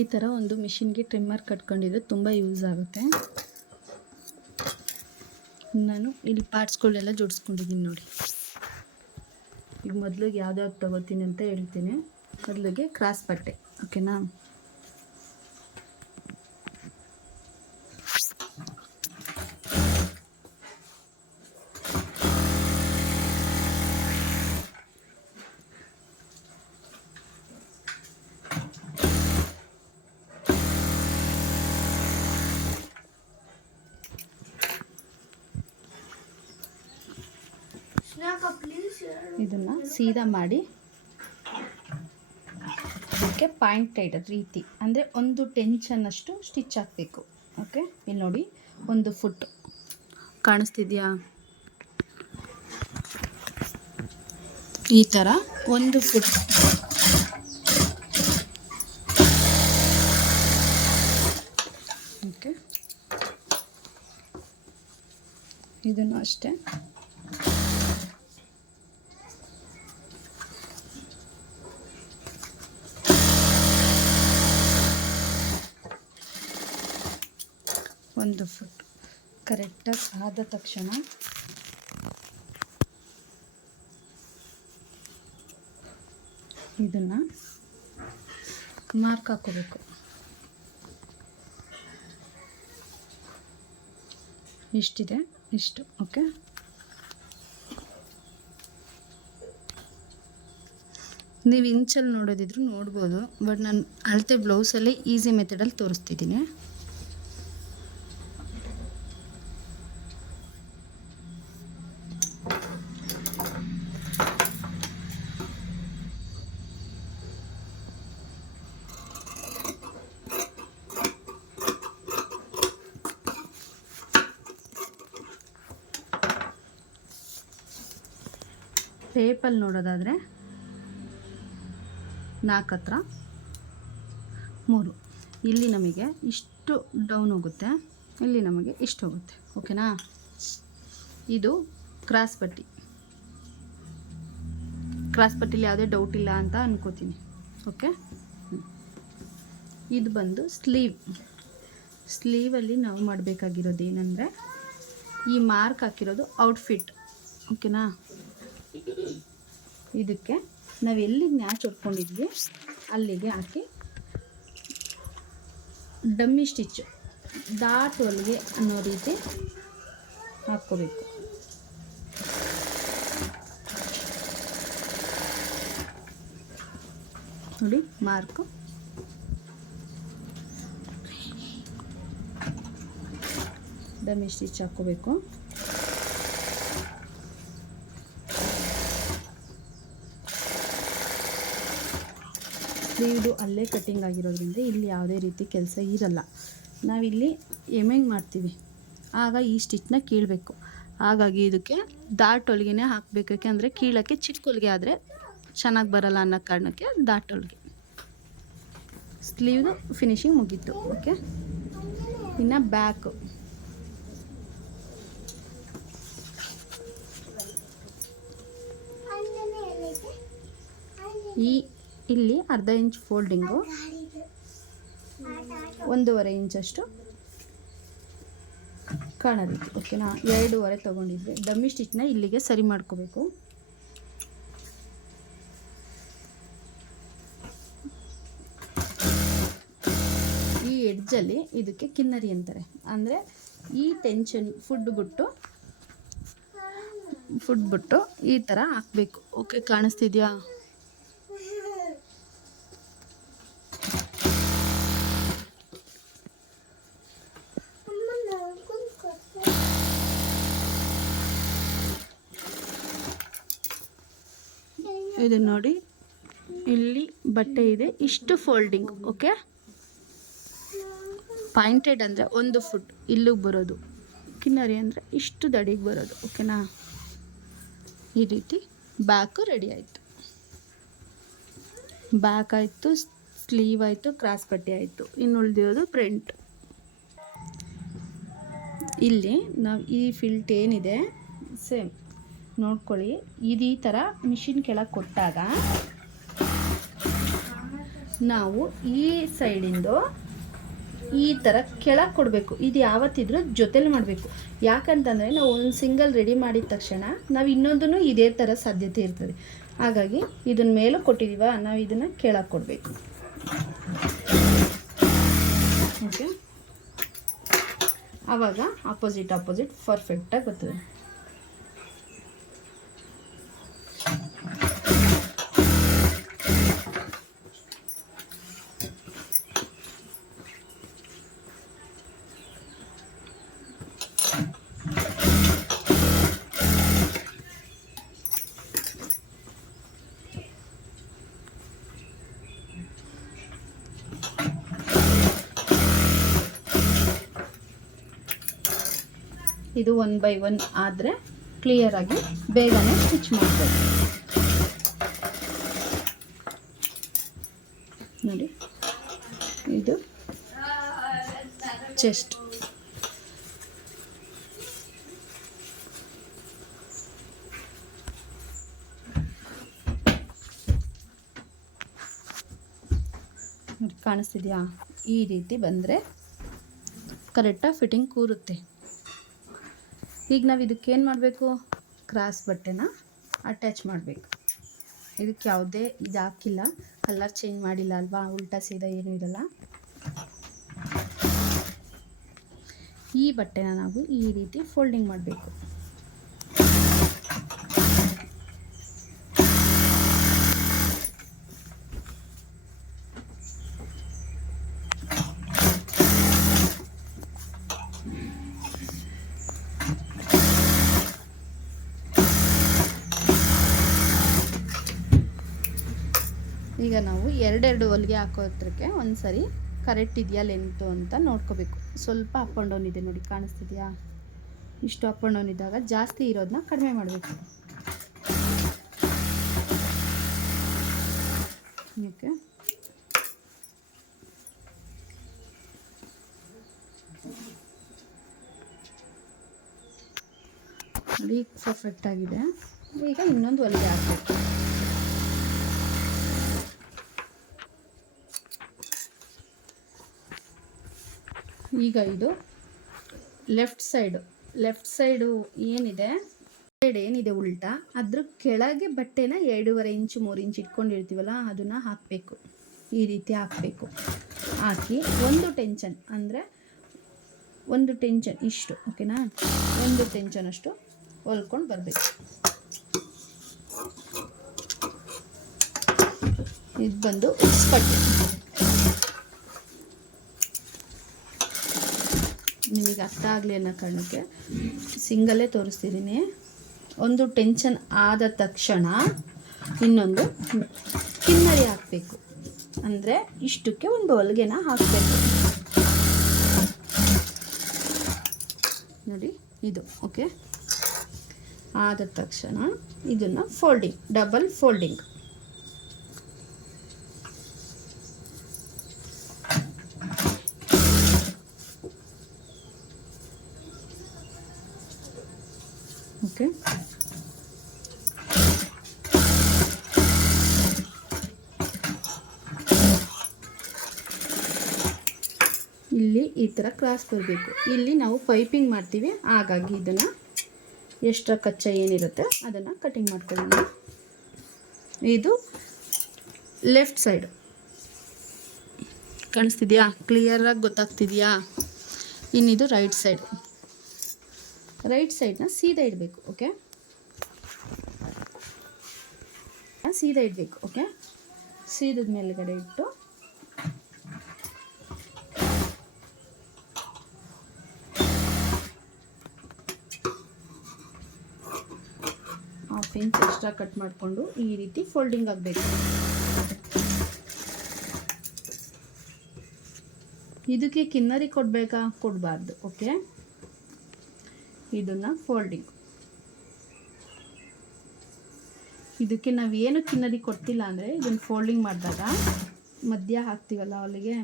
ಈ ಥರ ಒಂದು ಮಿಷಿನ್ಗೆ ಟ್ರಿಮ್ಮರ್ ಕಟ್ಕೊಂಡಿದ್ದು ತುಂಬ ಯೂಸ್ ಆಗುತ್ತೆ. ನಾನು ಇಲ್ಲಿ ಪಾರ್ಟ್ಸ್ಗಳೆಲ್ಲ ಜೋಡಿಸ್ಕೊಂಡಿದ್ದೀನಿ ನೋಡಿ. ಈಗ ಮೊದಲಿಗೆ ಯಾವ್ದು ತಗೋತೀನಿ ಅಂತ ಹೇಳ್ತೀನಿ. ಮೊದಲಿಗೆ ಕ್ರಾಸ್ ಬಟ್ಟೆ, ಓಕೆನಾ ಇದನ್ನು ಸೀದಾ ಮಾಡಿ ಅದಕ್ಕೆ ಪಾಯಿಂಟ್ ಟೈಡ್ ರೀತಿ. ಅಂದರೆ ಒಂದು ಟೆನ್ಷನ್ನಷ್ಟು ಸ್ಟಿಚ್ ಹಾಕಬೇಕು. ಓಕೆ ಇಲ್ಲಿ ನೋಡಿ ಒಂದು ಫುಟ್. ಕಾಣಿಸ್ತಿದೆಯಾ? ಈ ಥರ ಒಂದು ಫುಟ್. ಓಕೆ ಇದನ್ನು ಅಷ್ಟೇ. ಒಂದು ಫುಟ್ ಕರೆಕ್ಟಾಗಿ ಆದ ತಕ್ಷಣ ಇದನ್ನು ಮಾರ್ಕ್ ಹಾಕೋಬೇಕು ಇಷ್ಟಿದೆ ಇಷ್ಟು ಓಕೆ ನೀವು ಇಂಚಲ್ಲಿ ನೋಡೋದಿದ್ರು ನೋಡ್ಬೋದು, ಬಟ್ ನಾನು ಅಳತೆ ಬ್ಲೌಸಲ್ಲಿ ಈಸಿ ಮೆಥಡಲ್ಲಿ ತೋರಿಸ್ತಿದ್ದೀನಿ. ಟೇಪಲ್ಲಿ ನೋಡೋದಾದರೆ ನಾಲ್ಕು ಹತ್ರ ಮೂರು. ಇಲ್ಲಿ ನಮಗೆ ಇಷ್ಟು ಡೌನ್ ಹೋಗುತ್ತೆ, ಇಲ್ಲಿ ನಮಗೆ ಇಷ್ಟು ಹೋಗುತ್ತೆ. ಓಕೆನಾ ಇದು ಕ್ರಾಸ್ ಪಟ್ಟಿ. ಕ್ರಾಸ್ ಪಟ್ಟಿಲಿ ಯಾವುದೇ ಡೌಟ್ ಇಲ್ಲ ಅಂತ ಅನ್ಕೋತೀನಿ. ಓಕೆ ಇದು ಬಂದು ಸ್ಲೀವ್ ಸ್ಲೀವಲ್ಲಿ ನಾವು ಮಾಡಬೇಕಾಗಿರೋದು ಏನಂದರೆ ಈ ಮಾರ್ಕ್ ಹಾಕಿರೋದು ಔಟ್ಫಿಟ್ ಓಕೆನಾ ಇದಕ್ಕೆ ನಾವು ಎಲ್ಲಿಗೆ ನ್ಯಾಚ್ ಹೊಡ್ಕೊಂಡಿದ್ವಿ, ಅಲ್ಲಿಗೆ ಹಾಕಿ ಡಮ್ಮಿ ಸ್ಟಿಚ್, ಡಾಟ್ ಹೊಲಿಗೆ ಅನ್ನೋ ರೀತಿ ಹಾಕ್ಕೋಬೇಕು. ನೋಡಿ, ಮಾರ್ಕು. ಡಮ್ಮಿ ಸ್ಟಿಚ್ ಹಾಕ್ಕೋಬೇಕು. ಸ್ಲೀವ್ದು ಅಲ್ಲೇ ಕಟ್ಟಿಂಗ್ ಆಗಿರೋದ್ರಿಂದ ಇಲ್ಲಿ ಯಾವುದೇ ರೀತಿ ಕೆಲಸ ಇರಲ್ಲ. ನಾವಿಲ್ಲಿ ಎಮೆಂಗ್ ಮಾಡ್ತೀವಿ. ಆಗ ಈ ಸ್ಟಿಚ್ನ ಕೀಳಬೇಕು. ಹಾಗಾಗಿ ಇದಕ್ಕೆ ದಾಟ್ ಹೊಲಿಗೆನೇ ಹಾಕಬೇಕು. ಯಾಕೆಂದರೆ ಕೀಳೋಕ್ಕೆ ಚಿಕ್ಕ ಹೊಲಿಗೆ ಆದರೆ ಚೆನ್ನಾಗಿ ಬರಲ್ಲ ಅನ್ನೋ ಕಾರಣಕ್ಕೆ ದಾಟ್ ಹೊಲಿಗೆ. ಸ್ಲೀವ್ದು ಫಿನಿಶಿಂಗ್ ಮುಗೀತು. ಓಕೆ ಇನ್ನು ಬ್ಯಾಕು ಈ ಇಲ್ಲಿ ಅರ್ಧ ಇಂಚ್ ಫೋಲ್ಡಿಂಗು. ಒಂದೂವರೆ ಇಂಚಷ್ಟು ಕಾಣಬೇಕು. ಓಕೆನಾ ಎರಡೂವರೆ ತೊಗೊಂಡಿದ್ವಿ ಡಮ್ಮಿ ಸ್ಟಿಚ್ನ ಇಲ್ಲಿಗೆ ಸರಿ ಮಾಡ್ಕೋಬೇಕು. ಈ ಎಡ್ಜಲ್ಲಿ ಇದಕ್ಕೆ ಕಿನ್ನರಿ ಅಂತಾರೆ. ಅಂದರೆ ಈ ಟೆನ್ಷನ್ ಫುಡ್ ಬಿಟ್ಟು ಫುಡ್ ಬಿಟ್ಟು ಈ ಥರ ಹಾಕಬೇಕು. ಓಕೆ ಕಾಣಿಸ್ತಿದ್ಯಾ? ಇದು ನೋಡಿ. ಇಲ್ಲಿ ಬಟ್ಟೆ ಇದೆ. ಇಷ್ಟು ಫೋಲ್ಡಿಂಗ್, ಓಕೆ? ಪಾಯಿಂಟೆಡ್ ಅಂದರೆ ಒಂದು ಫುಟ್ ಇಲ್ಲಿಗೆ ಬರೋದು. ಕಿನ್ನರಿ ಅಂದರೆ ಇಷ್ಟು ದಡಿಗೆ ಬರೋದು, ಓಕೆನಾ? ಈ ರೀತಿ ಬ್ಯಾಕು ರೆಡಿ ಆಯಿತು. ಬ್ಯಾಕ್ ಆಯಿತು ಸ್ಲೀವ್ ಆಯಿತು ಕ್ರಾಸ್ ಪಟ್ಟಿ ಆಯಿತು. ಇನ್ನು ಉಳಿದಿರೋದು ಪ್ರಿಂಟ್ ಇಲ್ಲಿ ನಾವು ಈ ಫಿಲ್ಟ್ ಏನಿದೆ ಸೇಮ್ ನೋಡ್ಕೊಳ್ಳಿ. ಇದು ಈ ಥರ ಮಿಷಿನ್ ಕೆಳಗೆ ಕೊಟ್ಟಾಗ ನಾವು ಈ ಸೈಡಿಂದು ಈ ಥರ ಕೆಳಗೆ ಕೊಡಬೇಕು. ಇದು ಯಾವತ್ತಿದ್ರೂ ಜೊತೆಲಿ ಮಾಡಬೇಕು. ಯಾಕಂತಂದರೆ ನಾವು ಒಂದು ಸಿಂಗಲ್ ರೆಡಿ ಮಾಡಿದ ತಕ್ಷಣ ನಾವು ಇನ್ನೊಂದನ್ನು ಇದೇ ಥರ ಸಾಧ್ಯತೆ ಇರ್ತದೆ. ಹಾಗಾಗಿ ಇದನ್ನ ಮೇಲೆ ಕೊಟ್ಟಿದ್ದೀವ ನಾವು ಇದನ್ನು ಕೆಳಗೆ ಕೊಡಬೇಕು. ಓಕೆ ಆವಾಗ ಆಪೋಸಿಟ್ ಆಪೋಸಿಟ್ ಪರ್ಫೆಕ್ಟಾಗಿ ಬರ್ತದೆ ಇದು ಒನ್ ಬೈ ಒನ್ ಆದರೆ ಕ್ಲಿಯರಾಗಿ ಬೇಗನೆ ಸ್ಟಿಚ್ ಮಾಡಬೇಕು ನೋಡಿ. ಇದು ಚೆಸ್ಟ್ ಕಾಣಿಸ್ತಿದ್ಯಾ? ಈ ರೀತಿ ಬಂದರೆ ಕರೆಕ್ಟಾಗಿ ಫಿಟ್ಟಿಂಗ್ ಕೂರುತ್ತೆ. ಈಗ ನಾವು ಇದಕ್ಕೆ ಏನು ಮಾಡಬೇಕು? ಕ್ರಾಸ್ ಬಟ್ಟೆನ ಅಟ್ಯಾಚ್ ಮಾಡಬೇಕು. ಇದಕ್ಕೆ ಯಾವುದೇ ಇದು ಹಾಕಿಲ್ಲ. ಕಲರ್ ಚೇಂಜ್ ಮಾಡಿಲ್ಲ ಅಲ್ವಾ? ಉಲ್ಟಾ ಸೀದಾ ಏನೂ ಇರಲ್ಲ. ಈ ಬಟ್ಟೆನ ನಾವು ಈ ರೀತಿ ಫೋಲ್ಡಿಂಗ್ ಮಾಡಬೇಕು. ಈಗ ನಾವು ಎರಡೆರಡು ಹೊಲಿಗೆ ಹಾಕೋದ್ರಕ್ಕೆ ಒಂದು ಸರಿ ಕರೆಕ್ಟ್ ಇದೆಯಾ ಲೆಂತು ಅಂತ ನೋಡ್ಕೋಬೇಕು. ಸ್ವಲ್ಪ ಅಪ್ ಆ್ಯಂಡ್ ಡೌನ್ ಇದೆ ನೋಡಿ, ಕಾಣಿಸ್ತಿದೆಯಾ? ಇಷ್ಟು ಅಪ್ ಆ್ಯಂಡ್ ಡೌನ್ ಇದ್ದಾಗ ಜಾಸ್ತಿ ಇರೋದನ್ನ ಕಡಿಮೆ ಮಾಡಬೇಕು. ಓಕೆ. ನೋಡಿ ಪರ್ಫೆಕ್ಟ್ ಆಗಿದೆ. ಈಗ ಇನ್ನೊಂದು ಹೊಲಿಗೆ ಹಾಕಬೇಕು. ಈಗ ಇದು ಲೆಫ್ಟ್ ಸೈಡು ಲೆಫ್ಟ್ ಸೈಡು ಏನಿದೆ? ಸೈಡ್ ಏನಿದೆ ಉಲ್ಟಾ? ಅದ್ರ ಕೆಳಗೆ ಬಟ್ಟೆನ ಎರಡೂವರೆ ಇಂಚು, ಮೂರು ಇಂಚ್ ಇಟ್ಕೊಂಡಿರ್ತೀವಲ್ಲ ಅದನ್ನು ಹಾಕಬೇಕು. ಈ ರೀತಿ ಹಾಕಬೇಕು. ಹಾಕಿ ಒಂದು ಟೆನ್ಷನ್, ಅಂದರೆ ಒಂದು ಟೆನ್ಷನ್ ಇಷ್ಟು, ಓಕೆನಾ? ಒಂದು ಟೆನ್ಷನ್ ಅಷ್ಟು ಹೊಲ್ಕೊಂಡು ಬರಬೇಕು. ಇದು ಬಂದು ಉಕ್ಸ್ ನಿಮಗೆ ಅರ್ಥ ಆಗಲಿ ಅನ್ನೋ ಕಾರಣಕ್ಕೆ ಸಿಂಗಲ್ಲೇ ತೋರಿಸ್ತಿದ್ದೀನಿ. ಒಂದು ಟೆನ್ಷನ್ ಆದ ತಕ್ಷಣ ಇನ್ನೊಂದು ಕಿನ್ನರಿ ಹಾಕಬೇಕು. ಅಂದರೆ ಇಷ್ಟಕ್ಕೆ ಒಂದು ಹೊಲಿಗೆನ ಹಾಕಬೇಕು. ನೋಡಿ, ಇದು ಓಕೆ ಆದ ತಕ್ಷಣ ಇದನ್ನು ಫೋಲ್ಡಿಂಗ್ ಡಬಲ್ ಫೋಲ್ಡಿಂಗ್ ಓಕೆ ಇಲ್ಲಿ ಈ ಥರ ಕ್ರಾಸ್ ಬರಬೇಕು. ಇಲ್ಲಿ ನಾವು ಪೈಪಿಂಗ್ ಮಾಡ್ತೀವಿ, ಹಾಗಾಗಿ ಇದನ್ನು ಎಕ್ಸ್ಟ್ರಾ ಕಚ್ಚಾ ಏನಿರುತ್ತೆ ಅದನ್ನು ಕಟಿಂಗ್ ಮಾಡ್ಕೊಳ್ಳೋಣ. ಇದು ಲೆಫ್ಟ್ ಸೈಡ್ ಕಾಣಿಸ್ತಿದ್ಯಾ? ಕ್ಲಿಯರಾಗಿ ಗೊತ್ತಾಗ್ತಿದೆಯಾ? ಇನ್ನಿದು ರೈಟ್ ಸೈಡ್ ರೈಟ್ ಸೈಡ್ನ ಸೀದಾ ಇಡಬೇಕು ಓಕೆ ಸೀದಾ ಇಡಬೇಕು ಓಕೆ ಸೀದದ ಮೇಲುಗಡೆ ಇಟ್ಟು ಇಂಚ್ ಎಕ್ಸ್ಟ್ರಾ ಕಟ್ ಮಾಡಿಕೊಂಡು ಈ ರೀತಿ ಫೋಲ್ಡಿಂಗ್ ಆಗಬೇಕು. ಇದಕ್ಕೆ ಕಿನ್ನರಿ ಕೊಡಬೇಕಾ? ಕೊಡಬಾರ್ದು, ಓಕೆ? ಇದನ್ನು ಫೋಲ್ಡಿಂಗ್. ಇದಕ್ಕೆ ನಾವು ಏನು ಕಿನ್ನರಿ ಕೊಡ್ತಿಲ್ಲ ಅಂದರೆ ಇದನ್ನು ಫೋಲ್ಡಿಂಗ್ ಮಾಡಿದಾಗ ಮಧ್ಯ ಹಾಕ್ತೀವಲ್ಲ ಅಲ್ಲಿಗೆ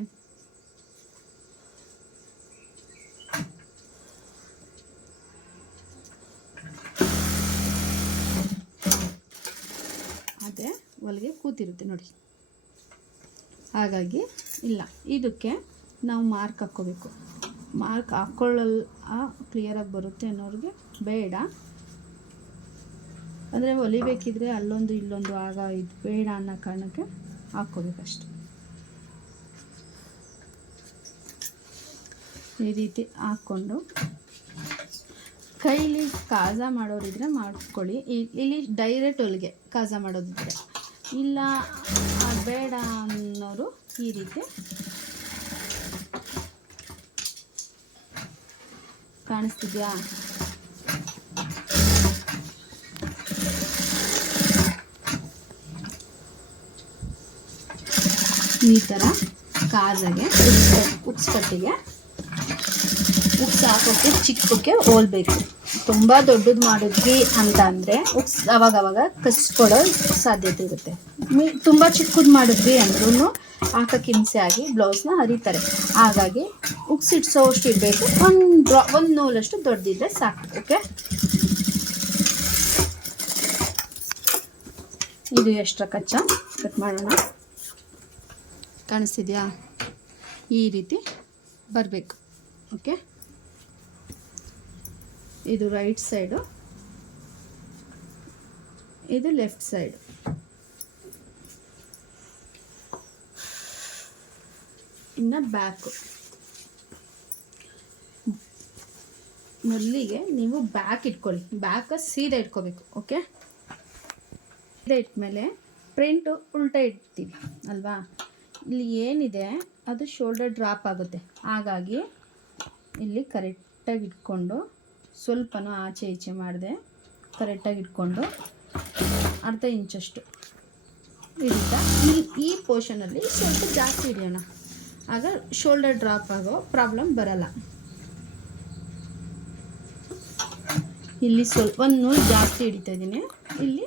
ಹೊಲಿಗೆ ಕೂತಿರುತ್ತೆ ನೋಡಿ. ಹಾಗಾಗಿ ಇಲ್ಲ, ಇದಕ್ಕೆ ನಾವು ಮಾರ್ಕ್ ಹಾಕ್ಕೋಬೇಕು. ಮಾರ್ಕ್ ಹಾಕ್ಕೊಳ್ಳಲ್ ಕ್ಲಿಯರಾಗಿ ಬರುತ್ತೆ ಅನ್ನೋರಿಗೆ ಬೇಡ. ಅಂದರೆ ಹೊಲಿಬೇಕಿದ್ರೆ ಅಲ್ಲೊಂದು ಇಲ್ಲೊಂದು ಆಗ ಇದು ಬೇಡ ಅನ್ನೋ ಕಾರಣಕ್ಕೆ ಹಾಕ್ಕೋಬೇಕಷ್ಟೆ ಈ ರೀತಿ ಹಾಕ್ಕೊಂಡು ಕೈಲಿ ಕಾಜ ಮಾಡೋರಿದ್ರೆ ಮಾಡ್ಕೊಳ್ಳಿ. ಇಲ್ಲಿ ಡೈರೆಕ್ಟ್ ಹೊಲಿಗೆ ಕಾಜ ಮಾಡೋದಿದ್ರೆ. ಇಲ್ಲ ಬೇಡ ಅನ್ನೋರು ಈ ರೀತಿ ಕಾಣಿಸ್ತಿದ್ಯಾ? ಈ ಥರ ಕಾಜಗೆ ಉಕ್ಸ್ ಕಟ್ಟಿಗೆ ಉಕ್ಸ್ ಹಾಕೋಕ್ಕೆ ಚಿಕ್ಕಕ್ಕೆ ಹೋಲ್ಬೇಕು. ತುಂಬ ದೊಡ್ಡದು ಮಾಡಿದ್ವಿ ಅಂತ ಅಂದರೆ ಅವಾಗ ಅವಾಗ ಕಸ್ಕೊಳ್ಳೋ ಸಾಧ್ಯತೆ ಇರುತ್ತೆ. ತುಂಬಾ ಚಿಕ್ಕದು ಮಾಡಿದ್ವಿ ಅಂದ್ರೂ ಹಾಕಕ್ಕೆ ಹಿಂಸೆ ಆಗಿ ಬ್ಲೌಸ್ನ ಹರಿತಾರೆ. ಹಾಗಾಗಿ ಉಕ್ಸ್ ಇಡ್ಸೋ ಅಷ್ಟು ಇಡಬೇಕು. ಒಂದು ಡ್ರಾ ಒಂದು ನೂಲಷ್ಟು ದೊಡ್ಡದಿದ್ರೆ ಸಾಕು, ಓಕೆ? ಇದು ಎಷ್ಟರ ಕಚ್ಚ? ಕಟ್ ಮಾಡೋಣ. ಕಾಣಿಸ್ತಿದ್ಯಾ? ಈ ರೀತಿ ಬರಬೇಕು, ಓಕೆ? ಇದು ರೈಟ್ ಸೈಡು ಇದು ಲೆಫ್ಟ್ ಸೈಡ್ ಇನ್ನು ಬ್ಯಾಕು ಮೊದಲಿಗೆ ನೀವು ಬ್ಯಾಕ್ ಇಟ್ಕೊಳ್ಳಿ. ಬ್ಯಾಕ್ ಸೀದಾ ಇಟ್ಕೋಬೇಕು ಓಕೆ ಸೀದಾ ಇಟ್ಮೇಲೆ ಪ್ರಿಂಟು ಉಲ್ಟಾ ಇಡ್ತೀವಿ, ಅಲ್ವಾ? ಇಲ್ಲಿ ಏನಿದೆ, ಅದು ಶೋಲ್ಡರ್ ಡ್ರಾಪ್ ಆಗುತ್ತೆ. ಹಾಗಾಗಿ ಇಲ್ಲಿ ಕರೆಕ್ಟಾಗಿ ಇಟ್ಕೊಂಡು ಸ್ವಲ್ಪನೂ ಆಚೆ ಈಚೆ ಮಾಡಿದೆ ಕರೆಕ್ಟಾಗಿ ಇಟ್ಕೊಂಡು ಅರ್ಧ ಇಂಚಷ್ಟು ಹಿಡಿತಾ ಈ ಈ ಪೋರ್ಷನಲ್ಲಿ ಸ್ವಲ್ಪ ಜಾಸ್ತಿ ಹಿಡಿಯೋಣ. ಆಗ ಶೋಲ್ಡರ್ ಡ್ರಾಪ್ ಆಗೋ ಪ್ರಾಬ್ಲಮ್ ಬರಲ್ಲ. ಇಲ್ಲಿ ಸ್ವಲ್ಪ, ಒಂದು ಜಾಸ್ತಿ ಹಿಡಿತಾ ಇದ್ದೀನಿ. ಇಲ್ಲಿ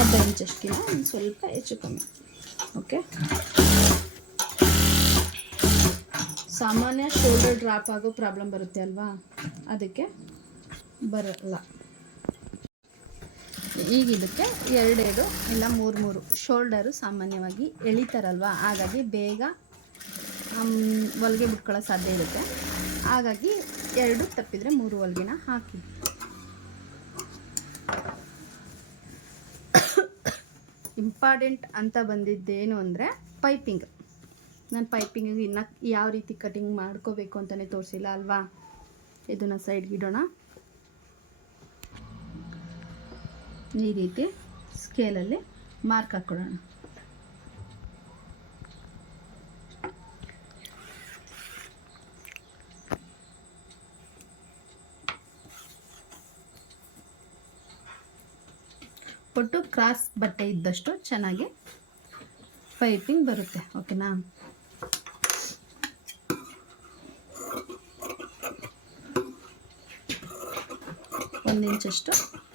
ಅರ್ಧ ಇಂಚಷ್ಟಿನ ಒಂದು ಸ್ವಲ್ಪ ಹೆಚ್ಚು ಕಮ್ಮಿ. ಓಕೆ ಸಾಮಾನ್ಯ ಶೋಲ್ಡರ್ ಡ್ರಾಪ್ ಆಗೋ ಪ್ರಾಬ್ಲಮ್ ಬರುತ್ತೆ ಅಲ್ವಾ? ಅದಕ್ಕೆ ಬರಲ್ಲ. ಈಗ ಇದಕ್ಕೆ ಎರಡೆರಡು ಇಲ್ಲ ಮೂರು ಮೂರು. ಶೋಲ್ಡರು ಸಾಮಾನ್ಯವಾಗಿ ಎಳಿತಾರಲ್ವಾ? ಹಾಗಾಗಿ ಬೇಗ ಹೊಲಿಗೆ ಬಿಟ್ಕೊಳ್ಳೋ ಸಾಧ್ಯ ಇರುತ್ತೆ. ಹಾಗಾಗಿ ಎರಡು ತಪ್ಪಿದರೆ ಮೂರು ಹೊಲಿಗೆನ ಹಾಕಿ. ಇಂಪಾರ್ಟೆಂಟ್ ಅಂತ ಬಂದಿದ್ದೇನು ಅಂದರೆ ಪೈಪಿಂಗ್ ನಾನು ಪೈಪಿಂಗ್ ಇನ್ನು ಯಾವ ರೀತಿ ಕಟಿಂಗ್ ಮಾಡ್ಕೋಬೇಕು ಅಂತಲೇ ತೋರಿಸಿಲ್ಲ ಅಲ್ವಾ? ಇದನ್ನು ಸೈಡ್ಗೆ ಇಡೋಣ. ಈ ರೀತಿ ಸ್ಕೇಲಲ್ಲಿ ಮಾರ್ಕ್ ಹಾಕ್ಕೊಳ್ಳೋಣ ಒಟ್ಟು ಕ್ರಾಸ್ ಬಟ್ಟೆ ಇದ್ದಷ್ಟು ಚೆನ್ನಾಗಿ ಪೈಪಿಂಗ್ ಬರುತ್ತೆ ಓಕೆನಾ ಒಂದು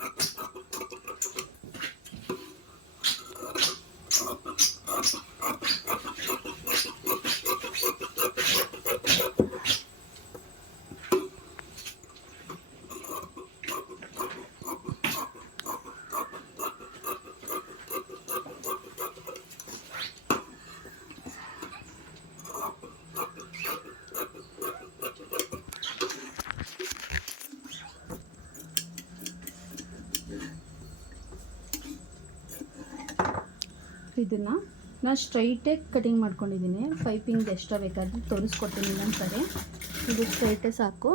ಇದನ್ನು ನಾನು ಸ್ಟ್ರೈಟಾಗಿ ಕಟಿಂಗ್ ಮಾಡ್ಕೊಂಡಿದ್ದೀನಿ ಪೈಪಿಂಗ್ ಎಷ್ಟ ಬೇಕಾದರೂ ತೋರಿಸ್ಕೊಡ್ತೀನಿ ಇನ್ನೊಂದ್ಸರಿ. ಇದು ಸ್ಟ್ರೈಟೇ ಸಾಕು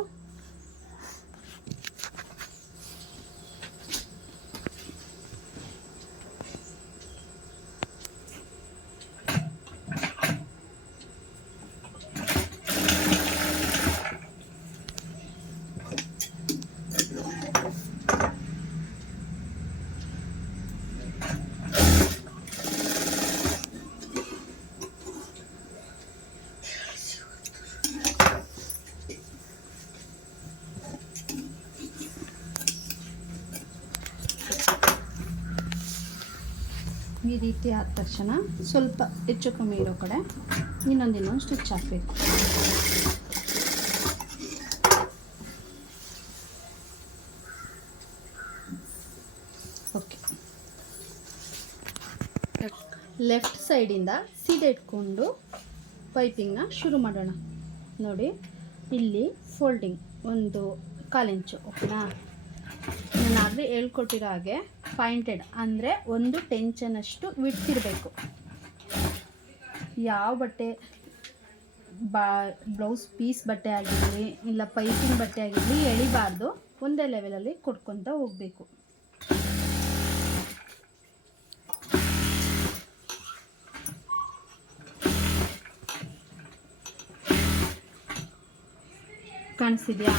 ಈ ರೀತಿ ಆದ ತಕ್ಷಣ ಸ್ವಲ್ಪ ಹೆಚ್ಚು ಕಮ್ಮಿ ಇರೋ ಕಡೆ ಇನ್ನೊಂದು ಇನ್ನೊಂದು ಸ್ಟಿಚ್ ಹಾಕಬೇಕು. ಓಕೆ ಲೆಫ್ಟ್ ಸೈಡಿಂದ ಸೀದೆ ಇಟ್ಕೊಂಡು ಪೈಪಿಂಗ್ನ ಶುರು ಮಾಡೋಣ. ನೋಡಿ, ಇಲ್ಲಿ ಫೋಲ್ಡಿಂಗ್ ಒಂದು ಕಾಲಿಂಚು ಓಕೆನಾ ಆಗಲೇ ಹೇಳ್ಕೊಟ್ಟಿರೋ ಹಾಗೆ ಪಾಯಿಂಟೆಡ್ ಅಂದರೆ ಒಂದು ಟೆನ್ಷನಷ್ಟು ಬಿಡ್ತಿರಬೇಕು ಯಾವ ಬಟ್ಟೆ, ಬಾ ಬ್ಲೌಸ್ ಪೀಸ್ ಬಟ್ಟೆ ಆಗಿರಲಿ, ಇಲ್ಲ ಪೈಪಿಂಗ್ ಬಟ್ಟೆ ಆಗಿರಲಿ ಎಳಿಬಾರ್ದು. ಒಂದೇ ಲೆವೆಲಲ್ಲಿ ಕೊಡ್ಕೊತ ಹೋಗಬೇಕು. ಕಾಣಿಸ್ತಿದ್ಯಾ?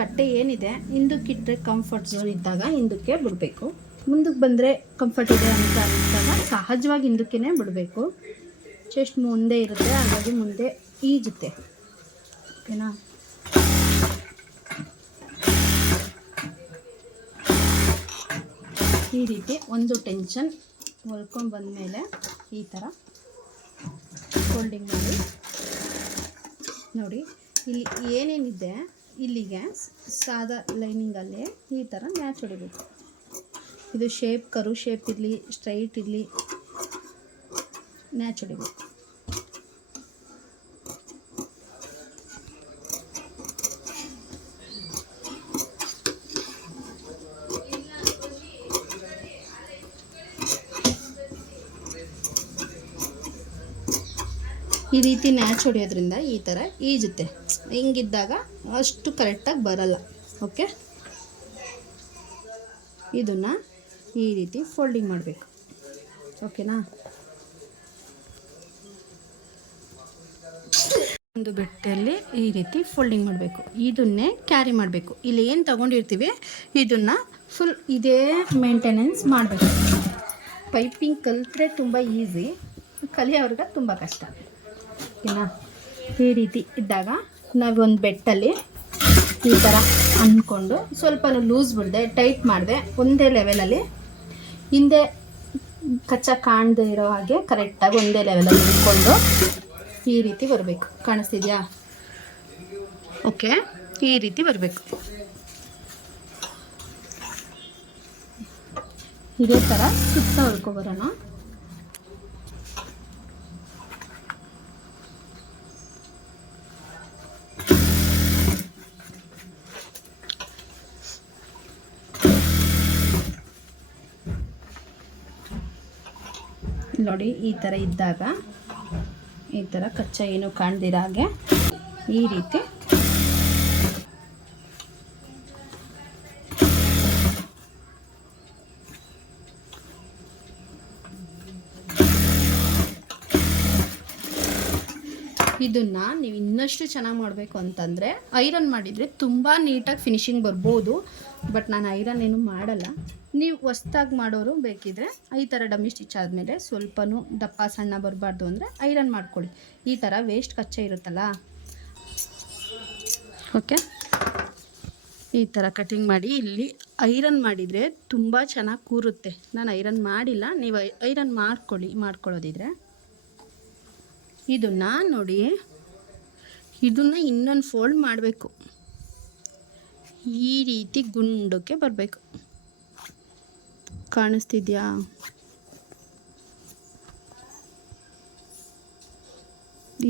ಬಟ್ಟೆ ಏನಿದೆ ಹಿಂದಕ್ಕಿಟ್ಟರೆ ಕಂಫರ್ಟ್ ಝೋನ್ ಇದ್ದಾಗ ಹಿಂದಕ್ಕೆ ಬಿಡಬೇಕು. ಮುಂದಕ್ಕೆ ಬಂದರೆ ಕಂಫರ್ಟ್ ಇದೆ ಅಂತ ಅಂದಾಗ ಸಹಜವಾಗಿ ಹಿಂದಕ್ಕೇ ಬಿಡಬೇಕು. ಚೆಸ್ಟ್ ಮುಂದೆ ಇರುತ್ತೆ, ಹಾಗಾಗಿ ಮುಂದೆ ಈಜುತ್ತೆ. ಓಕೆನಾ ಈ ರೀತಿ ಒಂದು ಟೆನ್ಷನ್ ಹೊಲ್ಕೊಂಡು ಬಂದಮೇಲೆ ಈ ಥರ ಫೋಲ್ಡಿಂಗ್ ಮಾಡಿ. ನೋಡಿ, ಇಲ್ಲಿ ಏನೇನಿದೆ? ಇಲ್ಲಿಗೆ ಸಾದಾ ಲೈನಿಂಗಲ್ಲಿ ಈ ಥರ ಮ್ಯಾಚ್ ಹೊಡಿಬೇಕು. ಇದು ಶೇಪ್, ಕರು ಶೇಪ್ ಇರಲಿ, ಸ್ಟ್ರೈಟ್ ಇರಲಿ, ಮ್ಯಾಚ್ ಹೊಡಿಬೇಕು. ಈ ರೀತಿ ನ್ಯಾಚ್ ಹೊಡೆಯೋದ್ರಿಂದ ಈ ಥರ ಈಜುತ್ತೆ. ಹಿಂಗಿದ್ದಾಗ ಅಷ್ಟು ಕರೆಕ್ಟಾಗಿ ಬರಲ್ಲ. ಓಕೆ? ಇದನ್ನು ಈ ರೀತಿ ಫೋಲ್ಡಿಂಗ್ ಮಾಡಬೇಕು. ಓಕೆನಾ? ಒಂದು ಬೆಟ್ಟಲ್ಲಿ ಈ ರೀತಿ ಫೋಲ್ಡಿಂಗ್ ಮಾಡಬೇಕು. ಇದನ್ನೇ ಕ್ಯಾರಿ ಮಾಡಬೇಕು. ಇಲ್ಲಿ ಏನು ತಗೊಂಡಿರ್ತೀವಿ? ಇದನ್ನು ಫುಲ್ ಇದೇ ಮೇಂಟೆನೆನ್ಸ್ ಮಾಡಬೇಕು. ಪೈಪಿಂಗ್ ಕಲಿತ್ರೆ ತುಂಬ ಈಸಿ. ಕಲಿಯೋರ್ಗೆ ತುಂಬ ಕಷ್ಟ. ಓಕೆನಾ ಈ ರೀತಿ ಇದ್ದಾಗ ನಾವೊಂದು ಬೆಟ್ಟಲ್ಲಿ ಈ ಥರ ಅಂದ್ಕೊಂಡು ಸ್ವಲ್ಪ ಲೂಸ್ ಬಿಡದೆ, ಟೈಟ್ ಮಾಡಿದೆ, ಒಂದೇ ಲೆವೆಲಲ್ಲಿ ಹಿಂದೆ ಕಚ್ಚಾ ಕಾಣದೇ ಇರೋ ಹಾಗೆ ಕರೆಕ್ಟಾಗಿ ಒಂದೇ ಲೆವೆಲಲ್ಲಿ ಇಟ್ಕೊಂಡು ಈ ರೀತಿ ಬರಬೇಕು. ಕಾಣಿಸ್ತಿದ್ಯಾ? ಓಕೆ ಈ ರೀತಿ ಬರಬೇಕು. ಇದೇ ಥರ ಸುತ್ತ ಹೊಡ್ಕೊಬರೋಣ ನೋಡಿ ಈ ಥರ ಇದ್ದಾಗ ಈ ಥರ ಕಚ್ಚಾ ಏನು ಕಾಣ್ದಿರ ಹಾಗೆ ಈ ರೀತಿ ಇದನ್ನು ನೀವು ಇನ್ನಷ್ಟು ಚೆನ್ನಾಗಿ ಮಾಡಬೇಕು ಅಂತಂದರೆ ಐರನ್ ಮಾಡಿದರೆ ತುಂಬ ನೀಟಾಗಿ ಫಿನಿಶಿಂಗ್ ಬರ್ಬೋದು. ಬಟ್ ನಾನು ಐರನ್ ಏನು ಮಾಡಲ್ಲ. ನೀವು ಹೊಸ್ದಾಗಿ ಮಾಡೋರು ಬೇಕಿದ್ರೆ ಈ ಥರ ಡಮ್ಮಿ ಸ್ಟಿಚ್ ಆದಮೇಲೆ ಸ್ವಲ್ಪನೂ ದಪ್ಪ ಸಣ್ಣ ಬರಬಾರ್ದು ಅಂದರೆ ಐರನ್ ಮಾಡ್ಕೊಳ್ಳಿ. ಈ ಥರ ವೇಸ್ಟ್ ಕಚ್ಚೆ ಇರುತ್ತಲ್ಲ? ಓಕೆ ಈ ಥರ ಕಟಿಂಗ್ ಮಾಡಿ ಇಲ್ಲಿ ಐರನ್ ಮಾಡಿದರೆ ತುಂಬ ಚೆನ್ನಾಗಿ ಕೂರುತ್ತೆ. ನಾನು ಐರನ್ ಮಾಡಿಲ್ಲ. ನೀವು ಐರನ್ ಮಾಡ್ಕೊಳ್ಳಿ, ಮಾಡ್ಕೊಳ್ಳೋದಿದ್ರೆ. ಇದನ್ನು ನೋಡಿ, ಇದನ್ನು ಇನ್ನೊಂದು ಫೋಲ್ಡ್ ಮಾಡಬೇಕು. ಈ ರೀತಿ ಗುಂಡಕ್ಕೆ ಬರಬೇಕು. ಕಾಣಿಸ್ತಿದ್ಯಾ?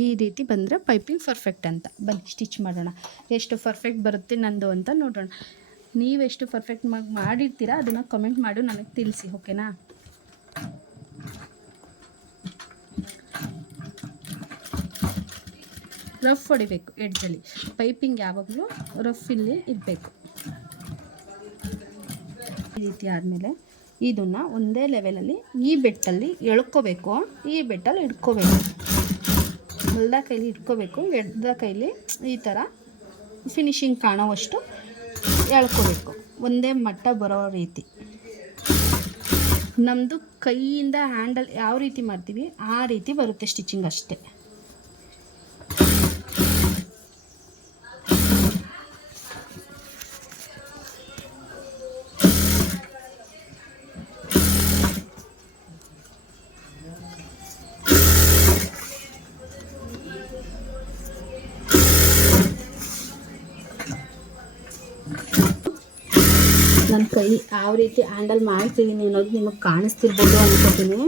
ಈ ರೀತಿ ಬಂದರೆ ಪೈಪಿಂಗ್ ಪರ್ಫೆಕ್ಟ್ ಅಂತ. ಬನ್ನಿ ಸ್ಟಿಚ್ ಮಾಡೋಣ. ಎಷ್ಟು ಪರ್ಫೆಕ್ಟ್ ಬರುತ್ತೆ ನಂದು ಅಂತ ನೋಡೋಣ. ನೀವೆಷ್ಟು ಪರ್ಫೆಕ್ಟ್ ಮಾಡಿರ್ತೀರಾ, ಅದನ್ನು ಕಮೆಂಟ್ ಮಾಡಿ, ನನಗೆ ತಿಳಿಸಿ ಓಕೆನಾ ರಫ್ ಹೊಡಿಬೇಕು ಎಡ್ಜಲ್ಲಿ. ಪೈಪಿಂಗ್ ಯಾವಾಗಲೂ ರಫ್ ಇಲ್ಲಿ ಇರಬೇಕು. ಈ ರೀತಿ ಆದಮೇಲೆ ಇದನ್ನು ಒಂದೇ ಲೆವೆಲಲ್ಲಿ ಈ ಬೆಟ್ಟಲ್ಲಿ ಎಳ್ಕೋಬೇಕು. ಈ ಬೆಟ್ಟಲ್ಲಿ ಇಟ್ಕೋಬೇಕು ಹೊಲ್ದ ಕೈಲಿ ಇಟ್ಕೋಬೇಕು. ಎಡ್ದ ಕೈಲಿ ಈ ಥರ ಫಿನಿಶಿಂಗ್ ಕಾಣೋವಷ್ಟು ಎಳ್ಕೋಬೇಕು. ಒಂದೇ ಮಟ್ಟ ಬರೋ ರೀತಿ. ನಮ್ಮದು ಕೈಯಿಂದ ಹ್ಯಾಂಡಲ್ ಯಾವ ರೀತಿ ಮಾಡ್ತೀವಿ ಆ ರೀತಿ ಬರುತ್ತೆ ಸ್ಟಿಚಿಂಗ್ ಅಷ್ಟೇ. ನನ್ನ ಕೈ ಯಾವ ರೀತಿ ಹ್ಯಾಂಡಲ್ ಮಾಡ್ತಿದ್ದೀನಿ ಅನ್ನೋದು ನಿಮಗೆ ಕಾಣಿಸ್ತಿರ್ಬೋದು ಅನ್ಕೋತೀನಿ.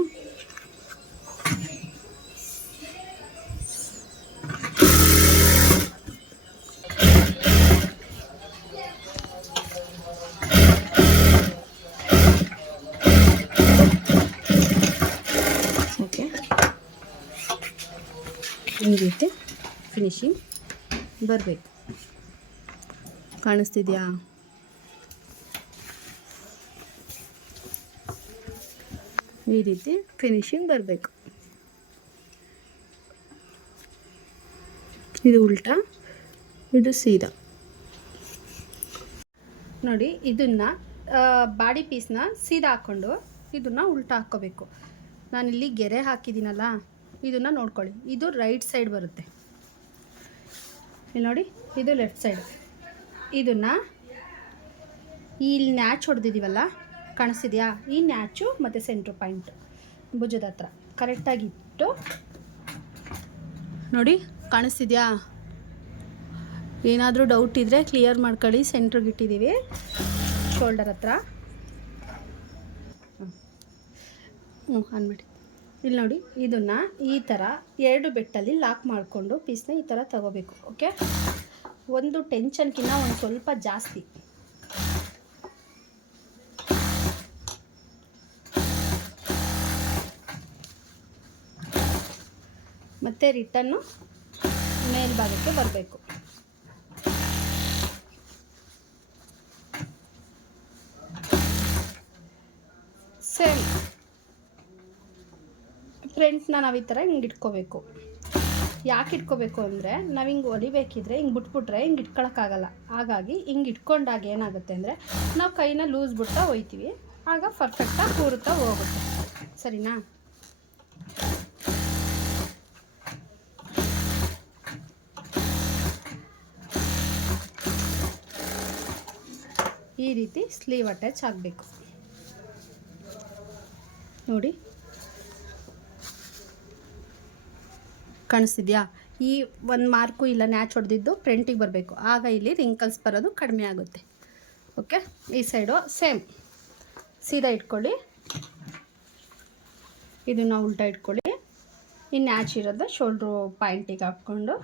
ರೀತಿ ಫಿನಿಶಿಂಗ್ ಬರಬೇಕು. ಕಾಣಿಸ್ತಿದ್ಯಾ? ಈ ರೀತಿ ಫಿನಿಶಿಂಗ್ ಬರಬೇಕು. ಇದು ಉಲ್ಟಾ, ಇದು ಸೀದಾ. ನೋಡಿ, ಇದನ್ನು ಬಾಡಿ ಪೀಸ್ನ ಸೀದಾ ಹಾಕ್ಕೊಂಡು ಇದನ್ನು ಉಲ್ಟಾ ಹಾಕ್ಕೋಬೇಕು. ನಾನಿಲ್ಲಿ ಗೆರೆ ಹಾಕಿದ್ದೀನಲ್ಲ, ಇದನ್ನು ನೋಡ್ಕೊಳ್ಳಿ. ಇದು ರೈಟ್ ಸೈಡ್ ಬರುತ್ತೆ. ಇಲ್ಲಿ ನೋಡಿ, ಇದು ಲೆಫ್ಟ್ ಸೈಡ್. ಇದನ್ನು ಇಲ್ಲಿ ನ್ಯಾಚ್ ಹೊಡೆದಿದ್ದೀವಲ್ಲ ಕಾಣಿಸ್ತಿದ್ಯಾ? ಈ ನ್ಯಾಚು ಮತ್ತು ಸೆಂಟ್ರ್ ಪಾಯಿಂಟ್. ಭುಜದ ಹತ್ರ. ಕರೆಕ್ಟಾಗಿ ಇಟ್ಟು. ನೋಡಿ, ಕಾಣಿಸ್ತಿದ್ಯಾ? ಏನಾದರೂ ಡೌಟ್ ಇದ್ದರೆ ಕ್ಲಿಯರ್ ಮಾಡ್ಕೊಳ್ಳಿ. ಸೆಂಟ್ರಿಗೆ ಇಟ್ಟಿದ್ದೀವಿ ಶೋಲ್ಡರ್ ಹತ್ರ. ಹ್ಞೂ ಅಂದ್ಬಿಟ್ಟು ಇಲ್ಲಿ ನೋಡಿ, ಇದನ್ನು ಈ ಥರ ಎರಡು ಬೆಟ್ಟಲ್ಲಿ ಲಾಕ್ ಮಾಡಿಕೊಂಡು ಪೀಸ್ನ ಈ ಥರ ತಗೋಬೇಕು. ಓಕೆ ಒಂದು ಟೆನ್ಷನ್ಕಿನ್ನ ಒಂದು ಸ್ವಲ್ಪ ಜಾಸ್ತಿ. ಮತ್ತು ರಿಟನ್ನು ಮೇಲ್ಭಾಗಕ್ಕೆ ಬರಬೇಕು. ಸೇಮ್. ಫ್ರೆಂಡ್ಸ್ನ ನಾವು ಈ ಥರ ಹಿಂಗೆ ಇಟ್ಕೋಬೇಕು. ಯಾಕೆ ಇಟ್ಕೋಬೇಕು ಅಂದರೆ ನಾವು ಹಿಂಗೆ ಹೊಲಿಬೇಕಿದ್ರೆ ಹಿಂಗೆ ಬಿಟ್ಬಿಟ್ರೆ ಹಿಂಗೆ ಇಟ್ಕೊಳಕ್ಕಾಗಲ್ಲ. ಹಾಗಾಗಿ ಹಿಂಗೆ ಇಟ್ಕೊಂಡಾಗ ಏನಾಗುತ್ತೆ ಅಂದರೆ ನಾವು ಕೈನ ಲೂಸ್ ಬಿಡ್ತಾ ಹೋಯ್ತೀವಿ. ಆಗ ಪರ್ಫೆಕ್ಟಾಗಿ ಕೂರುತ್ತಾ ಹೋಗುತ್ತೆ. ಸರಿನಾ? ಈ ರೀತಿ ಸ್ಲೀವ್ ಅಟ್ಯಾಚ್ ಆಗಬೇಕು. ನೋಡಿ. ಕಾಣಿಸ್ತಿದ್ಯಾ? ಈ ಒಂದು ಮಾರ್ಕು ಇಲ್ಲ ನ್ಯಾಚ್ ಹೊಡೆದಿದ್ದು ಪ್ರಿಂಟಿಗೆ ಬರಬೇಕು. ಆಗ ಇಲ್ಲಿ ರಿಂಕಲ್ಸ್ ಬರೋದು ಕಡಿಮೆ ಆಗುತ್ತೆ. ಓಕೆ ಈ ಸೈಡು ಸೇಮ್ ಸೀದಾ ಇಟ್ಕೊಳ್ಳಿ. ಇದನ್ನು ಉಲ್ಟಾ ಇಟ್ಕೊಳ್ಳಿ. ಈ ನ್ಯಾಚ್ ಇರೋದು ಶೋಲ್ಡ್ರು ಪಾಯಿಂಟಿಗೆ ಹಾಕ್ಕೊಂಡು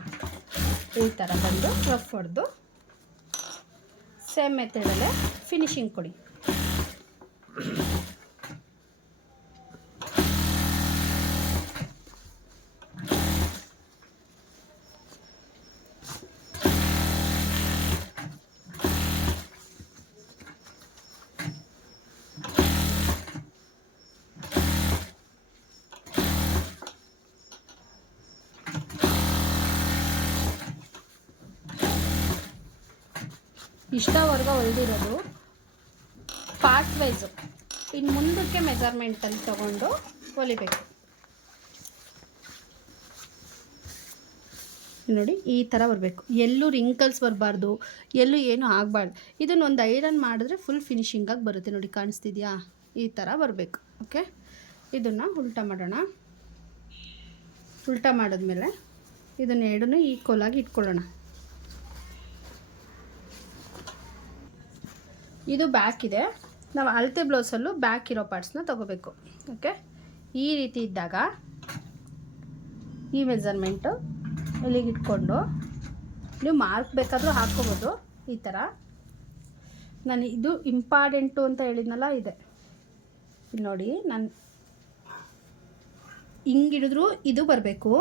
ಈ ಥರ ಬಂದು ರಫ್ ಹೊಡೆದು. ಸೇಮ್ ಮೆಥಡಲ್ಲೇ ಫಿನಿಶಿಂಗ್ ಕೊಡಿ. ಇಷ್ಟವರೆಗೂ ಹೊಲ್ದಿರೋದು ಪಾರ್ಟ್ ವೈಸು ಇನ್ನು ಮುಂದಕ್ಕೆ ಮೆಜರ್ಮೆಂಟಲ್ಲಿ ತಗೊಂಡು ಹೊಲಿಬೇಕು. ನೋಡಿ, ಈ ಥರ ಬರಬೇಕು. ಎಲ್ಲೂ ರಿಂಕಲ್ಸ್ ಬರಬಾರ್ದು, ಎಲ್ಲೂ ಏನೂ ಆಗಬಾರ್ದು. ಇದನ್ನು ಒಂದು ಐರನ್ ಮಾಡಿದ್ರೆ ಫುಲ್ ಫಿನಿಶಿಂಗಾಗಿ ಬರುತ್ತೆ ನೋಡಿ, ಕಾಣಿಸ್ತಿದ್ಯಾ? ಈ ಥರ ಬರಬೇಕು ಓಕೆ ಇದನ್ನು ಉಲ್ಟಾ ಮಾಡೋಣ. ಉಲ್ಟಾ ಮಾಡಿದ್ಮೇಲೆ ಇದನ್ನು ಎರಡನ್ನೂ ಈಕ್ವಲ್ ಆಗಿ ಇಟ್ಕೊಳ್ಳೋಣ. ಇದು ಬ್ಯಾಕ್ ಇದೆ. ನಾವು ಅಳತೆ ಬ್ಲೌಸಲ್ಲೂ ಬ್ಯಾಕ್ ಇರೋ ಪಾರ್ಟ್ಸ್ನ ತಗೋಬೇಕು. ಓಕೆ ಈ ರೀತಿ ಇದ್ದಾಗ ಈ ಮೆಸರ್ಮೆಂಟು ಇಲ್ಲಿಗೆ ಇಟ್ಕೊಂಡು ನೀವು ಮಾರ್ಕ್ ಬೇಕಾದರೂ ಹಾಕ್ಕೋಬೋದು. ಈ ಥರ ನಾನು ಇದು ಇಂಪಾರ್ಟೆಂಟು ಅಂತ ಹೇಳಿದ್ನಲ್ಲ ಇದೆ. ನೋಡಿ, ನಾನು ಹಿಂಗಿಡಿದ್ರು ಇದು ಬರಬೇಕು.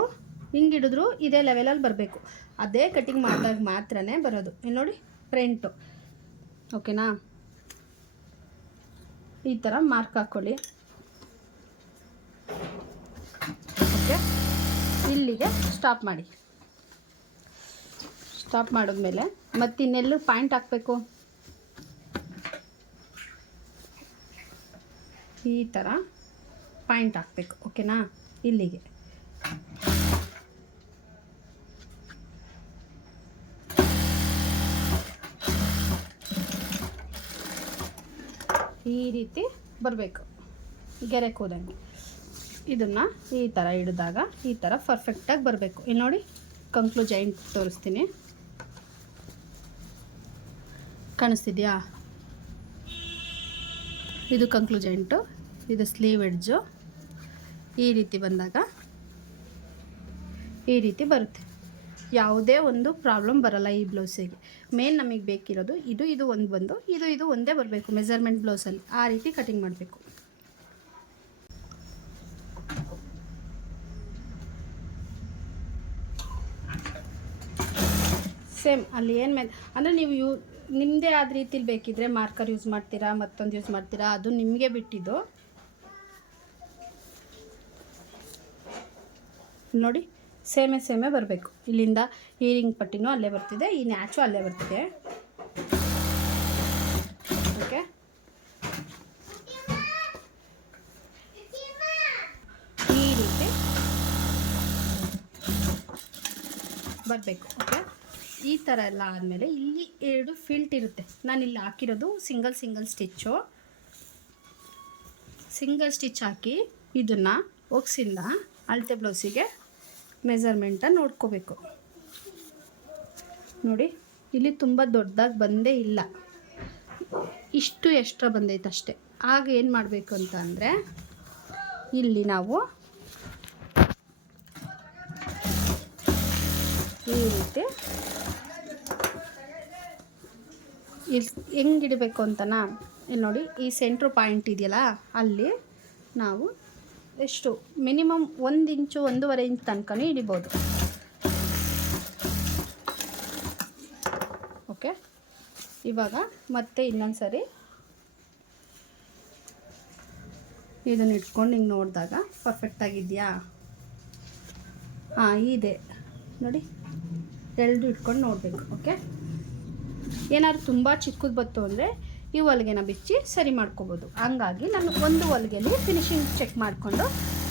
ಹಿಂಗಿಡಿದ್ರು ಇದೇ ಲೆವೆಲಲ್ಲಿ ಬರಬೇಕು. ಅದೇ ಕಟಿಂಗ್ ಮಾಡಿದಾಗ ಮಾತ್ರನೇ ಬರೋದು. ಇಲ್ಲಿ ನೋಡಿ ಫ್ರಂಟು ಓಕೆನಾ ಈ ಥರ ಮಾರ್ಕ್ ಹಾಕ್ಕೊಳ್ಳಿ ಓಕೆ ಇಲ್ಲಿಗೆ ಸ್ಟಾಪ್ ಮಾಡಿ. ಸ್ಟಾಪ್ ಮಾಡಿದ್ಮೇಲೆ ಮತ್ತೆ ಇನ್ನೆಲ್ಲೂ ಪಾಯಿಂಟ್ ಹಾಕಬೇಕು? ಈ ಥರ ಪಾಯಿಂಟ್ ಹಾಕಬೇಕು. ಓಕೆನಾ ಇಲ್ಲಿಗೆ ಈ ರೀತಿ ಬರಬೇಕು. ಗೆರೆ ಕೂದಂಗೆ ಇದನ್ನು ಈ ಥರ ಹಿಡಿದಾಗ ಈ ಥರ ಪರ್ಫೆಕ್ಟಾಗಿ ಬರಬೇಕು. ಇಲ್ಲಿ ನೋಡಿ, ಕಂಕ್ಲು ಜಾಯಿಂಟ್ ತೋರಿಸ್ತೀನಿ. ಕಾಣಿಸ್ತಿದ್ಯಾ? ಇದು ಕಂಕ್ಲೂಜೆಂಟು ಇದು ಸ್ಲೀವ್ ಎಡ್ಜು ಈ ರೀತಿ ಬಂದಾಗ ಈ ರೀತಿ ಬರುತ್ತೆ. ಯಾವುದೇ ಒಂದು ಪ್ರಾಬ್ಲಮ್ ಬರಲ್ಲ ಈ ಬ್ಲೌಸಿಗೆ. ಮೇನ್ ನಮಗೆ ಬೇಕಿರೋದು ಇದು ಇದು ಒಂದು ಬಂದು, ಇದು ಇದು ಒಂದೇ ಬರಬೇಕು ಮೆಜರ್ಮೆಂಟ್ ಬ್ಲೌಸಲ್ಲಿ. ಆ ರೀತಿ ಕಟಿಂಗ್ ಮಾಡಬೇಕು. ಸೇಮ್, ಅಲ್ಲಿ ಏನು ಮೇಲೆ ಅಂದರೆ ನೀವು ಯೂ ನಿಮ್ಮದೇ ಆದ ರೀತಿಲಿ ಬೇಕಿದ್ರೆ ಮಾರ್ಕರ್ ಯೂಸ್ ಮಾಡ್ತೀರಾ, ಮತ್ತೊಂದು ಯೂಸ್ ಮಾಡ್ತೀರಾ, ಅದು ನಿಮಗೆ ಬಿಟ್ಟಿದ್ದು. ನೋಡಿ ಸೇಮೆ ಸೇಮೆ ಬರಬೇಕು. ಇಲ್ಲಿಂದ ಈರಿಂಗ್ ಪಟ್ಟಿನೂ ಅಲ್ಲೇ ಬರ್ತಿದೆ, ಈ ನ್ಯಾಚು ಅಲ್ಲೇ ಬರ್ತಿದೆ. ಓಕೆ ಈ ರೀತಿ ಬರಬೇಕು ಓಕೆ ಈ ಥರ ಎಲ್ಲ ಆದಮೇಲೆ ಇಲ್ಲಿ ಎರಡು ಫಿಲ್ಟ್ ಇರುತ್ತೆ. ನಾನು ಇಲ್ಲಿ ಹಾಕಿರೋದು single single stitch single stitch ಹಾಕಿ ಇದನ್ನು ಒಗ್ಸಿಂದ ಅಳತೆ ಬ್ಲೌಸಿಗೆ ಮೆಜರ್ಮೆಂಟ ನೋಡ್ಕೋಬೇಕು. ನೋಡಿ, ಇಲ್ಲಿ ತುಂಬ ದೊಡ್ಡದಾಗಿ ಬಂದೇ ಇಲ್ಲ. ಇಷ್ಟು ಎಕ್ಸ್ಟ್ರಾ ಬಂದೈತೆ ಅಷ್ಟೇ. ಆಗ ಏನು ಮಾಡಬೇಕು ಅಂತ ಅಂದರೆ, ಇಲ್ಲಿ ನಾವು ಈ ರೀತಿ ಇಲ್ಲಿ ಹೆಂಗಿಡಬೇಕು ಅಂತನಾ? ಇಲ್ಲಿ ನೋಡಿ, ಈ ಸೆಂಟ್ರ್ ಪಾಯಿಂಟ್ ಇದೆಯಲ್ಲ, ಅಲ್ಲಿ ನಾವು ಎಷ್ಟು? ಮಿನಿಮಮ್ ಒಂದು ಇಂಚು ಒಂದೂವರೆ ಇಂಚ್ ತನಕನೇ ಹಿಡಿಬೋದು ಓಕೆ? ಇವಾಗ ಮತ್ತೆ ಇನ್ನೊಂದು ಸರಿ ಇದನ್ನು ಇಟ್ಕೊಂಡು ಹಿಂಗೆ ನೋಡಿದಾಗ ಪರ್ಫೆಕ್ಟಾಗಿದೆಯಾ ಹಾಂ, ಇದೆ. ನೋಡಿ, ಎರಡು ಇಟ್ಕೊಂಡು ನೋಡಬೇಕು, ಓಕೆ? ಏನಾದ್ರು ತುಂಬ ಚಿಕ್ಕದು ಬಂತು ಅಂದರೆ ಈ ಹೊಲಿಗೆನ ಬಿಚ್ಚಿ ಸರಿ ಮಾಡ್ಕೋಬೋದು. ಹಂಗಾಗಿ ನಾನು ಒಂದು ಹೊಲಿಗೆಲಿ ಫಿನಿಶಿಂಗ್ ಚೆಕ್ ಮಾಡಿಕೊಂಡು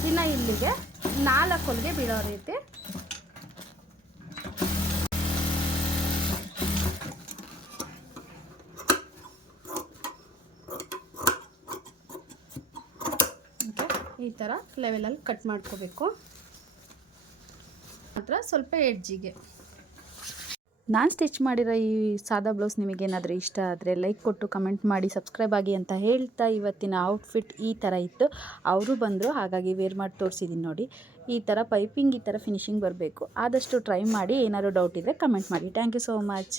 ಇನ್ನು ಇಲ್ಲಿಗೆ ನಾಲ್ಕು ಹೊಲಿಗೆ ಬೀಳೋ ರೀತಿ. ಈ ಥರ ಲೆವೆಲಲ್ಲಿ ಕಟ್ ಮಾಡ್ಕೋಬೇಕು. ಮಾತ್ರ ಸ್ವಲ್ಪ ಎಡ್ಜಿಗೆ ನಾನು ಸ್ಟಿಚ್ ಮಾಡಿರೋ ಈ ಸಾದಾ ಬ್ಲೌಸ್ ನಿಮಗೇನಾದರೂ ಇಷ್ಟ ಆದರೆ ಲೈಕ್ ಕೊಟ್ಟು ಕಮೆಂಟ್ ಮಾಡಿ ಸಬ್ಸ್ಕ್ರೈಬ್ ಆಗಿ ಅಂತ ಹೇಳ್ತಾ ಇವತ್ತಿನ ಔಟ್ಫಿಟ್ ಈ ಥರ ಇತ್ತು. ಅವರು ಬಂದರು, ಹಾಗಾಗಿ ವೇರ್ ಮಾಡಿ ತೋರಿಸಿದ್ದೀನಿ ನೋಡಿ. ಈ ಥರ ಪೈಪಿಂಗ್ ಈ ಥರ ಫಿನಿಶಿಂಗ್ ಬರಬೇಕು. ಆದಷ್ಟು ಟ್ರೈ ಮಾಡಿ ಏನಾದರೂ ಡೌಟ್ ಇದ್ದರೆ ಕಮೆಂಟ್ ಮಾಡಿ. Thank you so much